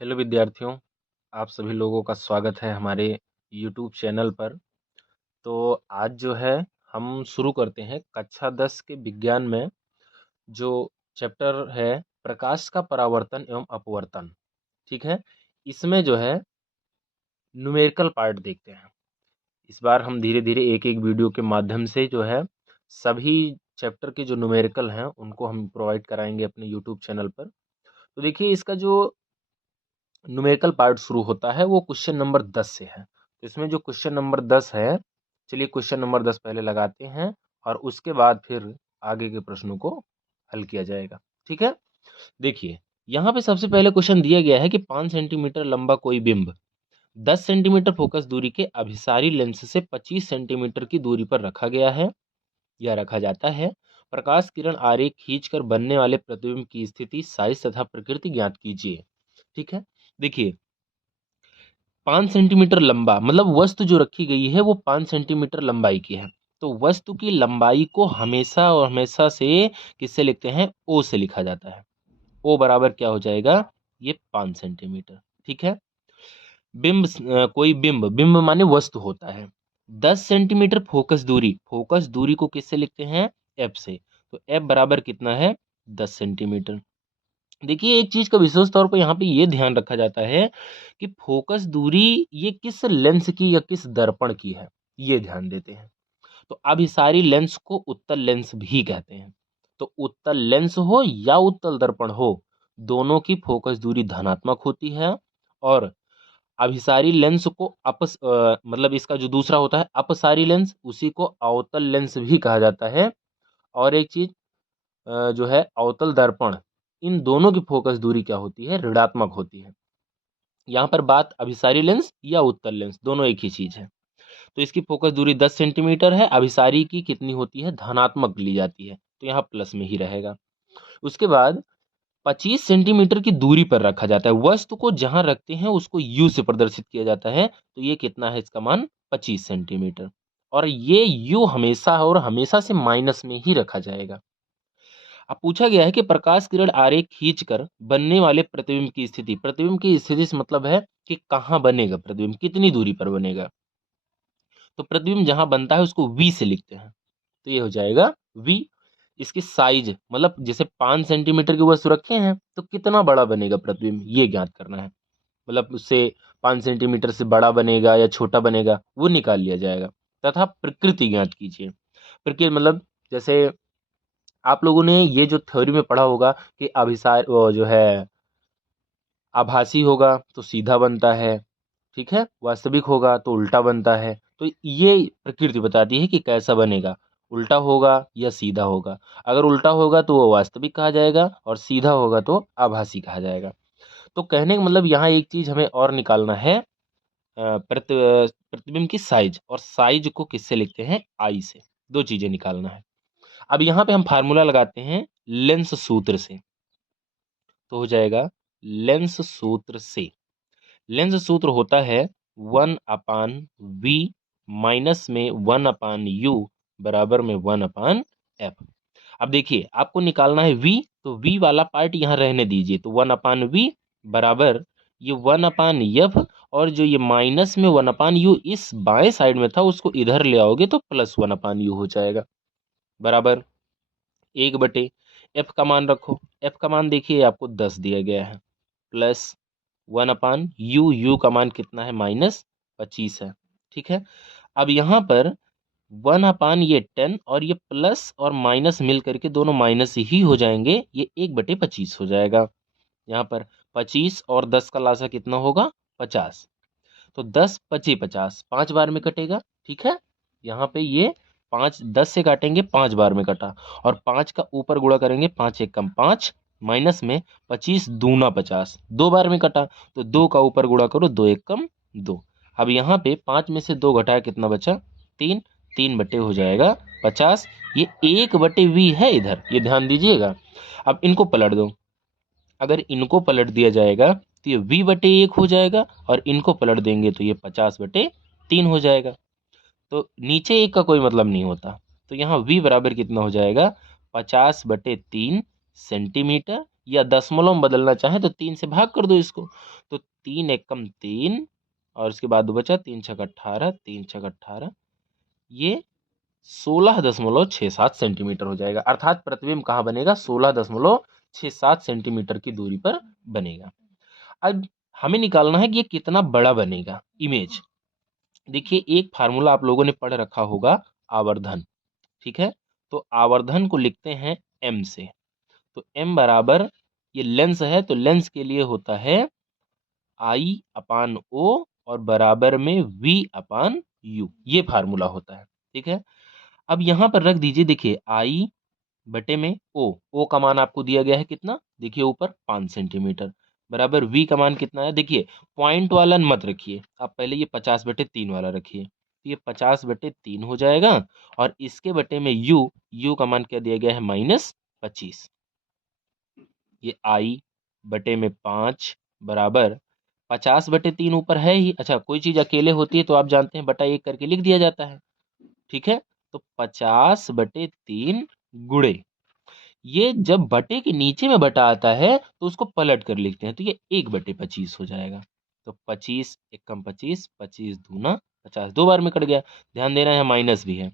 Hello विद्यार्थियों, आप सभी लोगों का स्वागत है हमारे यूट्यूब चैनल पर। तो आज जो है हम शुरू करते हैं कक्षा 10 के विज्ञान में जो चैप्टर है प्रकाश का परावर्तन एवं अपवर्तन। ठीक है, इसमें जो है न्यूमेरिकल पार्ट देखते हैं। इस बार हम धीरे धीरे एक एक वीडियो के माध्यम से जो है सभी चैप्टर के जो न्यूमेरिकल हैं उनको हम प्रोवाइड कराएंगे अपने यूट्यूब चैनल पर। तो देखिए, इसका जो न्यूमेरिकल पार्ट शुरू होता है वो क्वेश्चन नंबर 10 से है। तो इसमें जो क्वेश्चन नंबर 10 है, चलिए क्वेश्चन नंबर 10 पहले लगाते हैं और उसके बाद फिर आगे के प्रश्नों को हल किया जाएगा। ठीक है, देखिए यहाँ पे सबसे पहले क्वेश्चन दिया गया है कि 5 सेंटीमीटर लंबा कोई बिंब 10 सेंटीमीटर फोकस दूरी के अभिसारी लेंस से 25 सेंटीमीटर की दूरी पर रखा गया है या रखा जाता है। प्रकाश किरण आरेख खींचकर बनने वाले प्रतिबिंब की स्थिति, साइज तथा प्रकृति ज्ञात कीजिए। ठीक है, देखिए 5 सेंटीमीटर लंबा मतलब वस्तु जो रखी गई है वो 5 सेंटीमीटर लंबाई की है। तो वस्तु की लंबाई को हमेशा और हमेशा से किससे लिखते हैं? ओ से लिखा जाता है। ओ बराबर क्या हो जाएगा? ये 5 सेंटीमीटर। ठीक है, कोई बिंब, बिंब माने वस्तु होता है। 10 सेंटीमीटर फोकस दूरी, फोकस दूरी को किससे लिखते हैं? एफ से। तो एफ बराबर कितना है? 10 सेंटीमीटर। देखिए एक चीज का विशेष तौर पर यहाँ पे ये ध्यान रखा जाता है कि फोकस दूरी ये किस लेंस की या किस दर्पण की है, ये ध्यान देते हैं। तो अभिसारी लेंस को उत्तल लेंस भी कहते हैं। तो उत्तल लेंस हो या उत्तल दर्पण हो, दोनों की फोकस दूरी धनात्मक होती है। और अभिसारी लेंस को मतलब इसका जो दूसरा होता है अपसारी लेंस, उसी को अवतल लेंस भी कहा जाता है। और एक चीज जो है अवतल दर्पण, इन दोनों की फोकस दूरी क्या होती है? ऋणात्मक होती है। यहाँ पर बात अभिसारी लेंस या उत्तल लेंस, दोनों एक ही चीज है। तो इसकी फोकस दूरी 10 सेंटीमीटर है, अभिसारी की कितनी होती है? धनात्मक ली जाती है, तो यहाँ प्लस में ही रहेगा। उसके बाद 25 सेंटीमीटर की दूरी पर रखा जाता है। वस्तु को जहां रखते हैं उसको यू से प्रदर्शित किया जाता है। तो ये कितना है? इसका मान 25 सेंटीमीटर। और ये यू हमेशा और हमेशा से माइनस में ही रखा जाएगा। अब पूछा गया है कि प्रकाश किरण आरेख खींचकर बनने वाले प्रतिबिंब की स्थिति, प्रतिबिंब की स्थिति से मतलब है कि कहाँ बनेगा प्रतिबिंब, कितनी दूरी पर बनेगा। तो प्रतिबिंब जहां बनता है उसको वी से लिखते हैं। तो ये हो जाएगा वी। इसकी साइज मतलब जैसे 5 सेंटीमीटर की वस्तु रखे हैं तो कितना बड़ा बनेगा प्रतिबिंब, ये ज्ञात करना है। मतलब उससे 5 सेंटीमीटर से बड़ा बनेगा या छोटा बनेगा वो निकाल लिया जाएगा। तथा प्रकृति ज्ञात कीजिए। प्रकृति मतलब जैसे आप लोगों ने ये जो थ्योरी में पढ़ा होगा कि अभिसार वो जो है आभासी होगा तो सीधा बनता है, ठीक है, वास्तविक होगा तो उल्टा बनता है। तो ये प्रकृति बताती है कि कैसा बनेगा, उल्टा होगा या सीधा होगा। अगर उल्टा होगा तो वो वास्तविक कहा जाएगा और सीधा होगा तो आभासी कहा जाएगा। तो कहने का मतलब यहाँ एक चीज हमें और निकालना है, प्रतिबिंब की साइज, और साइज को किससे लिखते हैं? आई से। दो चीजें निकालना है। अब यहाँ पे हम फार्मूला लगाते हैं लेंस सूत्र से। तो हो जाएगा लेंस सूत्र से, लेंस सूत्र होता है 1/v माइनस में 1/u बराबर में 1/f। अब देखिए आपको निकालना है v, तो v वाला पार्ट यहाँ रहने दीजिए। तो 1/v बराबर ये 1/f, और जो ये माइनस में 1/u इस बाएं साइड में था उसको इधर ले आओगे तो प्लस 1/u हो जाएगा। बराबर 1/, f का मान रखो। f का मान देखिए आपको 10 दिया गया है, प्लस 1/u, u का मान कितना है? -25 है। ठीक है, अब यहाँ पर 1/ ये 10 और ये प्लस और माइनस मिल करके दोनों माइनस ही हो जाएंगे, ये 1/25 हो जाएगा। यहाँ पर 25 और 10 का लासा कितना होगा? 50। तो 10 पचे 50, 5 बार में कटेगा। ठीक है, यहाँ पे ये 5 10 से काटेंगे, 5 बार में कटा। और 5 का ऊपर गुणा करेंगे, 5 एक कम 5, माइनस में 25 दूना 50, 2 बार में कटा। तो 2 का ऊपर गुणा करो, 2 एक कम 2। अब यहाँ पे 5 में से 2 घटाया कितना बचा? 3, 3 हो जाएगा 50। ये 1/v है इधर, ये ध्यान दीजिएगा। अब इनको पलट दो, अगर इनको पलट दिया जाएगा तो ये v/1 हो जाएगा, और इनको पलट देंगे तो ये 50/3 हो जाएगा। तो नीचे एक का कोई मतलब नहीं होता। तो यहाँ v बराबर कितना हो जाएगा? 50/3 सेंटीमीटर या दशमलव में बदलना चाहें तो 3 से भाग कर दो इसको। तो 3 एकम 3 और उसके बाद बचा 3 छक 18, 3 छक 18, ये 16.67 सेंटीमीटर हो जाएगा। अर्थात प्रतिबिंब कहाँ बनेगा? 16.67 सेंटीमीटर की दूरी पर बनेगा। अब हमें निकालना है कि ये कितना बड़ा बनेगा इमेज। देखिए एक फार्मूला आप लोगों ने पढ़ रखा होगा, आवर्धन, ठीक है। तो आवर्धन को लिखते हैं m से। तो m बराबर, ये लेंस है तो लेंस के लिए होता है I अपान O और बराबर में V अपान U, ये फार्मूला होता है, ठीक है। अब यहाँ पर रख दीजिए, देखिए I बटे में O का मान आपको दिया गया है कितना, देखिए ऊपर 5 सेंटीमीटर, बराबर V का मान कितना है, देखिए पॉइंट वाला मत रखिए आप, पहले ये 50/3 वाला रखिए। तो ये 50/3 हो जाएगा और इसके बटे में U का मान क्या दिया गया है, -25। ये I बटे में 5 बराबर 50/3 ऊपर है ही। अच्छा, कोई चीज अकेले होती है तो आप जानते हैं बटा 1 करके लिख दिया जाता है, ठीक है। तो 50/3 गुणे, ये जब बटे के नीचे में बटा आता है तो उसको पलट कर लिखते हैं, तो ये 1/25 हो जाएगा। तो 25 एकम 25, 25 दूना 50, 2 बार में कट गया। ध्यान देना है माइनस भी है।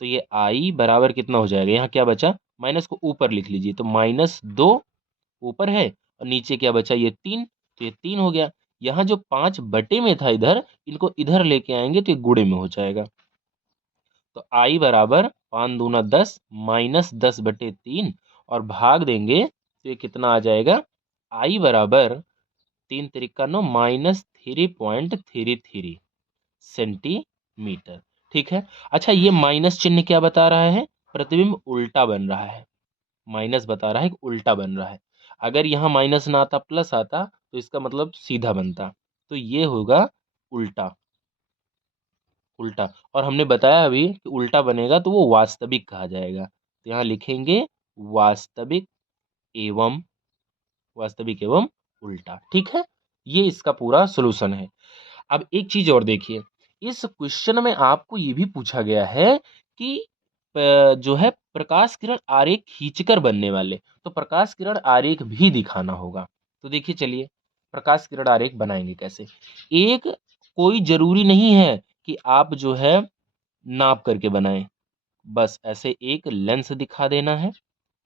तो ये I बराबर कितना हो जाएगा, यहाँ क्या बचा, माइनस को ऊपर लिख लीजिए, तो -2 ऊपर है और नीचे क्या बचा, ये 3, तो ये 3 हो गया। यहाँ जो 5 बटे में था इधर, इनको इधर लेके आएंगे तो ये गुणे में हो जाएगा। तो I बराबर 5 दूना 10 -10/3 और भाग देंगे तो ये कितना आ जाएगा, I बराबर 3 तिरिका 9 -3.33 सेंटीमीटर, ठीक है। अच्छा, ये माइनस चिन्ह क्या बता रहा है, प्रतिबिंब उल्टा बन रहा है, माइनस बता रहा है कि उल्टा बन रहा है। अगर यहाँ माइनस ना आता प्लस आता तो इसका मतलब सीधा बनता, तो ये होगा उल्टा, उल्टा। और हमने बताया अभी कि उल्टा बनेगा तो वो वास्तविक कहा जाएगा। तो यहाँ लिखेंगे वास्तविक एवं, वास्तविक एवं उल्टा, ठीक है। ये इसका पूरा सॉल्यूशन है। अब एक चीज और देखिए, इस क्वेश्चन में आपको ये भी पूछा गया है कि जो है प्रकाश किरण आरेख खींचकर बनने वाले, तो प्रकाश किरण आरेख भी दिखाना होगा। तो देखिए चलिए प्रकाश किरण आरेख बनाएंगे कैसे। एक, कोई जरूरी नहीं है कि आप जो है नाप करके बनाएं, बस ऐसे एक लेंस दिखा देना है,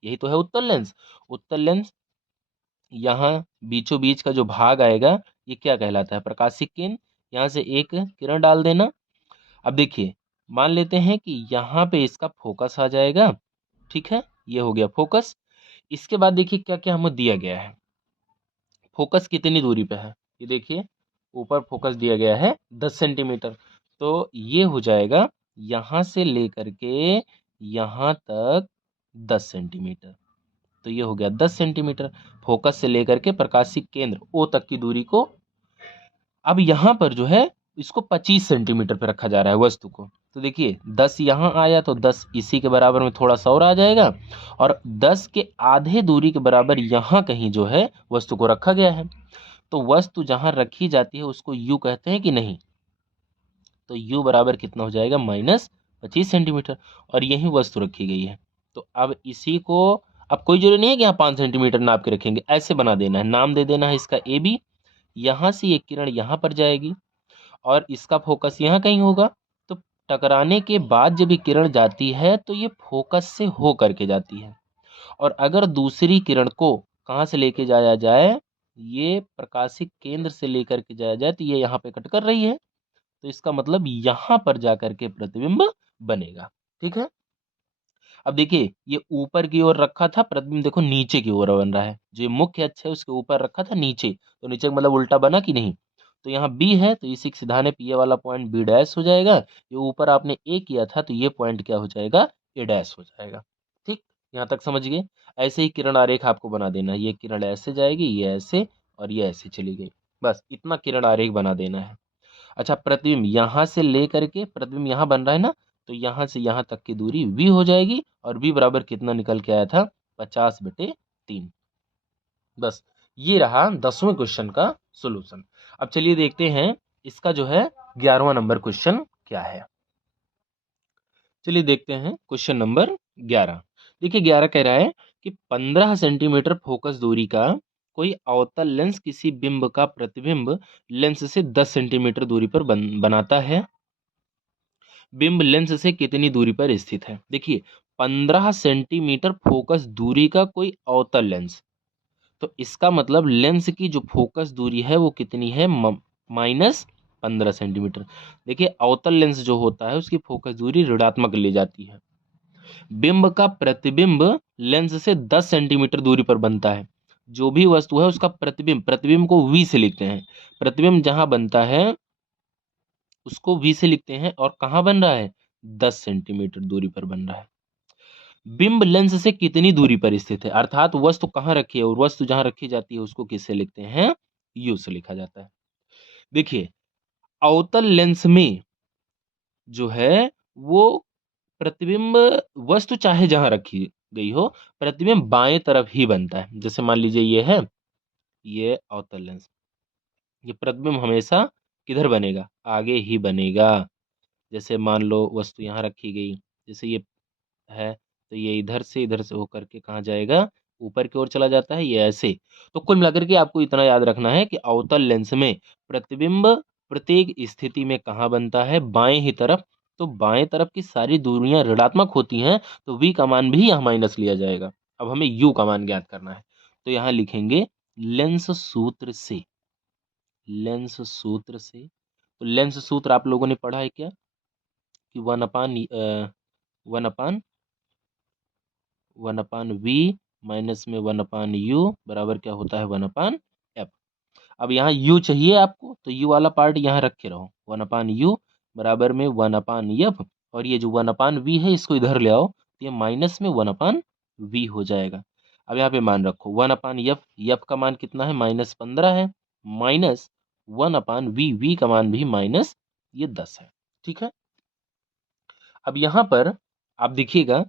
यही तो है उत्तल लेंस। उत्तल लेंस, यहाँ बीचों बीच का जो भाग आएगा ये क्या कहलाता है, प्रकाशिक केंद्र। यहाँ से एक किरण डाल देना। अब देखिए मान लेते हैं कि यहाँ पे इसका फोकस आ जाएगा, ठीक है, ये हो गया फोकस। इसके बाद देखिए क्या क्या हमें दिया गया है, फोकस कितनी दूरी पे है, ये देखिए ऊपर फोकस दिया गया है 10 सेंटीमीटर। तो ये हो जाएगा यहाँ से लेकर के यहाँ तक 10 सेंटीमीटर, तो ये हो गया 10 सेंटीमीटर फोकस से लेकर के प्रकाशिक केंद्र O तक की दूरी को। अब यहाँ पर जो है इसको 25 सेंटीमीटर पे रखा जा रहा है वस्तु को। तो देखिए 10 यहाँ आया तो 10 इसी के बराबर में थोड़ा सा और आ जाएगा, और 10 के आधे दूरी के बराबर यहाँ कहीं जो है वस्तु को रखा गया है। तो वस्तु जहाँ रखी जाती है उसको U कहते हैं कि नहीं, तो U बराबर कितना हो जाएगा, -25 सेंटीमीटर, और यही वस्तु रखी गई है। तो अब इसी को, अब कोई जरूरी नहीं है कि यहाँ 5 सेंटीमीटर नाप के रखेंगे, ऐसे बना देना है, नाम दे देना है इसका AB। यहाँ से ये किरण यहाँ पर जाएगी और इसका फोकस यहाँ कहीं होगा। तो टकराने के बाद जब ये किरण जाती है तो ये फोकस से हो करके जाती है, और अगर दूसरी किरण को कहाँ से लेके जाया जाए, ये प्रकाशिक केंद्र से लेकर के जाया जाए, तो ये यहाँ पे कट कर रही है, तो इसका मतलब यहाँ पर जाकर के प्रतिबिंब बनेगा, ठीक है। अब देखिए ये ऊपर की ओर रखा था प्रतिबिंब, देखो नीचे की ओर बन रहा है, जो ये मुख्य अक्ष है उसके ऊपर रखा था नीचे, तो नीचे का मतलब उल्टा बना कि नहीं। तो यहाँ B है तो इसी के सीधाने पे ये वाला पॉइंट B डैश हो जाएगा, ये ऊपर आपने A किया था तो ये पॉइंट क्या हो जाएगा, A डैश हो जाएगा, ठीक। यहाँ तक समझ गए। ऐसे ही किरण आरेख आपको बना देना है, ये किरण ऐसे जाएगी, ये ऐसे और ये ऐसे चली गई, बस इतना किरण आरेख बना देना है। अच्छा, प्रतिबिंब यहाँ से ले करके प्रतिबिंब यहाँ बन रहा है ना, तो यहाँ से यहाँ तक की दूरी V हो जाएगी, और V बराबर कितना निकल के आया था, 50/3। बस ये रहा 10वें क्वेश्चन का सॉल्यूशन। अब चलिए देखते हैं इसका जो है 11वां नंबर क्वेश्चन क्या है। चलिए देखते हैं क्वेश्चन नंबर 11। देखिए 11 कह रहा है कि 15 सेंटीमीटर फोकस दूरी का कोई अवतल लेंस किसी बिंब का प्रतिबिंब लेंस से 10 सेंटीमीटर दूरी पर बनाता है। बिंब लेंस से कितनी दूरी पर स्थित है? देखिए, 15 सेंटीमीटर फोकस दूरी का कोई अवतल लेंस, तो इसका मतलब लेंस की जो फोकस दूरी है वो कितनी है? -15 सेंटीमीटर। देखिए, अवतल लेंस जो होता है उसकी फोकस दूरी ऋणात्मक ले जाती है। बिंब का प्रतिबिंब लेंस से 10 सेंटीमीटर दूरी पर बनता है। जो भी वस्तु है उसका प्रतिबिंब, प्रतिबिंब को वी से लिखते हैं। प्रतिबिंब जहां बनता है उसको वी से लिखते हैं, और कहाँ बन रहा है? 10 सेंटीमीटर दूरी पर बन रहा है। बिंब लेंस से कितनी दूरी पर स्थित है, अर्थात वस्तु कहाँ रखी है, और वस्तु जहां रखी जाती है उसको किससे लिखते हैं? यू से लिखा जाता है। देखिए, अवतल लेंस में जो है वो प्रतिबिंब, वस्तु चाहे जहां रखी गई हो, प्रतिबिंब बाएं तरफ ही बनता है। जैसे मान लीजिए ये है, ये अवतल लेंस, ये प्रतिबिंब हमेशा किधर बनेगा? आगे ही बनेगा। जैसे मान लो वस्तु यहाँ रखी गई, जैसे ये है, तो ये इधर से होकर के कहाँ जाएगा? ऊपर की ओर चला जाता है, ये ऐसे। तो कुल मिलाकर के आपको इतना याद रखना है कि अवतल लेंस में प्रतिबिंब प्रत्येक स्थिति में कहाँ बनता है? बाएं ही तरफ। तो बाएं तरफ की सारी दूरियां ऋणात्मक होती हैं, तो v का मान भी यहाँ माइनस लिया जाएगा। अब हमें u का मान ज्ञात करना है, तो यहाँ लिखेंगे लेंस सूत्र से। लेंस सूत्र से, तो लेंस सूत्र आप लोगों ने पढ़ा है क्या? कि वन अपान वी माइनस में 1/u बराबर क्या होता है? 1/f। अब यहाँ u चाहिए आपको, तो u वाला पार्ट यहाँ रख के रहो। 1/u बराबर में 1/f, और ये जो 1/v है इसको इधर ले आओ, तो ये माइनस में 1/v हो जाएगा। अब यहाँ पे मान रखो 1/f, f का मान कितना है? -15 है, माइनस 1/v, v का मान भी माइनस ये 10 है। ठीक है। अब यहाँ पर आप देखिएगा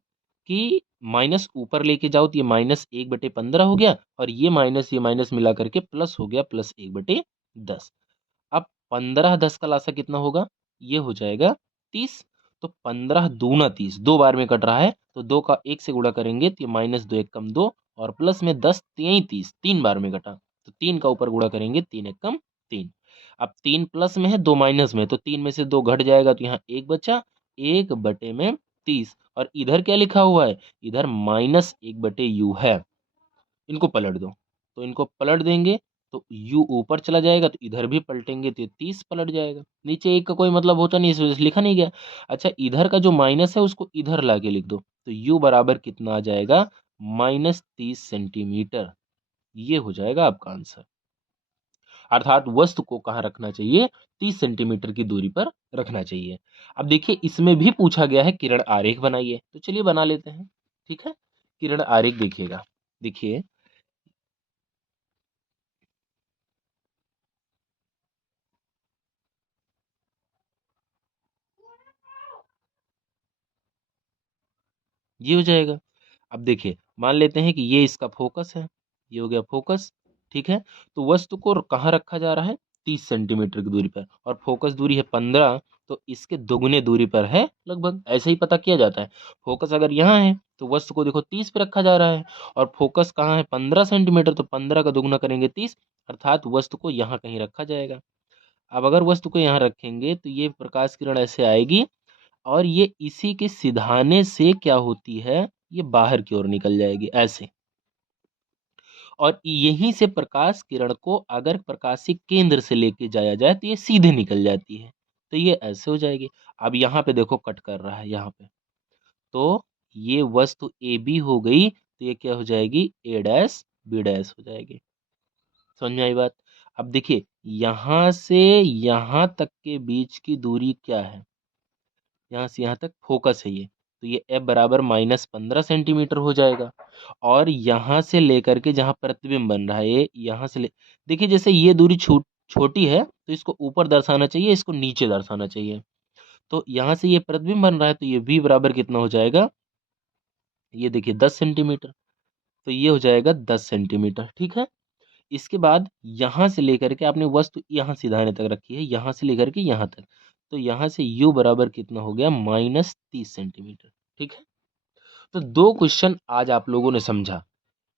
कि माइनस ऊपर लेके जाओ तो ये -1/15 हो गया, और ये माइनस मिला करके प्लस हो गया, +1/10। अब 15 10 का लासा कितना होगा? ये हो जाएगा 30। तो 15 दूना 30, दो बार में कट रहा है, तो दो का एक से गुणा करेंगे तो ये -2 1 कम 2, और प्लस में 10 33, तीन बार में कटा, तो 3 का ऊपर गुणा करेंगे, 3 1 कम 3। अब 3 प्लस में है, 2 माइनस में, तो 3 में से 2 घट जाएगा, तो यहाँ 1 बचा, 1/30। और इधर क्या लिखा हुआ है? इधर -1/u है। इनको पलट दो, तो इनको पलट देंगे तो u ऊपर चला जाएगा, तो इधर भी पलटेंगे तो ये 30 पलट जाएगा। नीचे एक का कोई मतलब होता नहीं, इस वजह से लिखा नहीं गया। अच्छा, इधर का जो माइनस है उसको इधर लाके लिख दो, तो u बराबर कितना आ जाएगा? -30 सेंटीमीटर। ये हो जाएगा आपका आंसर। अर्थात वस्तु को कहाँ रखना चाहिए? 30 सेंटीमीटर की दूरी पर रखना चाहिए। अब देखिए, इसमें भी पूछा गया है किरण आरेख बनाइए, तो चलिए बना लेते हैं। ठीक है, किरण आरेख देखिएगा। देखिए, ये हो जाएगा। अब देखिए, मान लेते हैं कि ये इसका फोकस है, ये हो गया फोकस। ठीक है, तो वस्तु को कहाँ रखा जा रहा है? 30 सेंटीमीटर की दूरी पर, और फोकस दूरी है 15, तो इसके दोगुने दूरी पर है लगभग। ऐसे ही पता किया जाता है। फोकस अगर यहाँ है तो वस्तु को देखो 30 पे रखा जा रहा है, और फोकस कहाँ है? 15 सेंटीमीटर, तो 15 का दोगुना करेंगे 30, अर्थात वस्तु को यहाँ कहीं रखा जाएगा। अब अगर वस्तु को यहाँ रखेंगे तो ये प्रकाश किरण ऐसे आएगी, और ये इसी के सिधाने से क्या होती है? ये बाहर की ओर निकल जाएगी ऐसे, और यहीं से प्रकाश किरण को अगर प्रकाशी केंद्र से लेके जाया जाए तो ये सीधे निकल जाती है, तो ये ऐसे हो जाएगी। अब यहाँ पे देखो कट कर रहा है यहाँ पे, तो ये वस्तु ए बी हो गई, तो ये क्या हो जाएगी? ए डैश बी डैश हो जाएगी। समझ में आई बात? अब देखिए, यहाँ से यहाँ तक के बीच की दूरी क्या है? यहाँ से यहाँ तक फोकस है ये, तो ये एफ बराबर -15 सेंटीमीटर हो जाएगा। और यहाँ से लेकर के जहाँ प्रतिबिंब बन रहा है, ये यहाँ से ले, देखिए जैसे ये दूरी छोटी है तो इसको ऊपर दर्शाना चाहिए, इसको नीचे दर्शाना चाहिए। तो यहाँ से ये प्रतिबिंब बन रहा है, तो ये v बराबर कितना हो जाएगा? ये देखिए 10 सेंटीमीटर, तो ये हो जाएगा 10 सेंटीमीटर। ठीक है, इसके बाद यहाँ से लेकर के आपने वस्तु यहाँ सिधाने तक रखी है, यहाँ से लेकर के यहाँ तक, तो यहाँ से u बराबर कितना हो गया? -30 सेंटीमीटर। ठीक है, तो 2 क्वेश्चन आज आप लोगों ने समझा।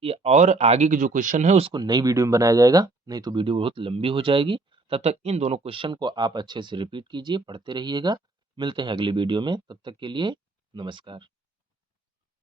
ये और आगे के जो क्वेश्चन है उसको नई वीडियो में बनाया जाएगा, नहीं तो वीडियो बहुत लंबी हो जाएगी। तब तक इन दोनों क्वेश्चन को आप अच्छे से रिपीट कीजिए, पढ़ते रहिएगा। मिलते हैं अगली वीडियो में, तब तक के लिए नमस्कार।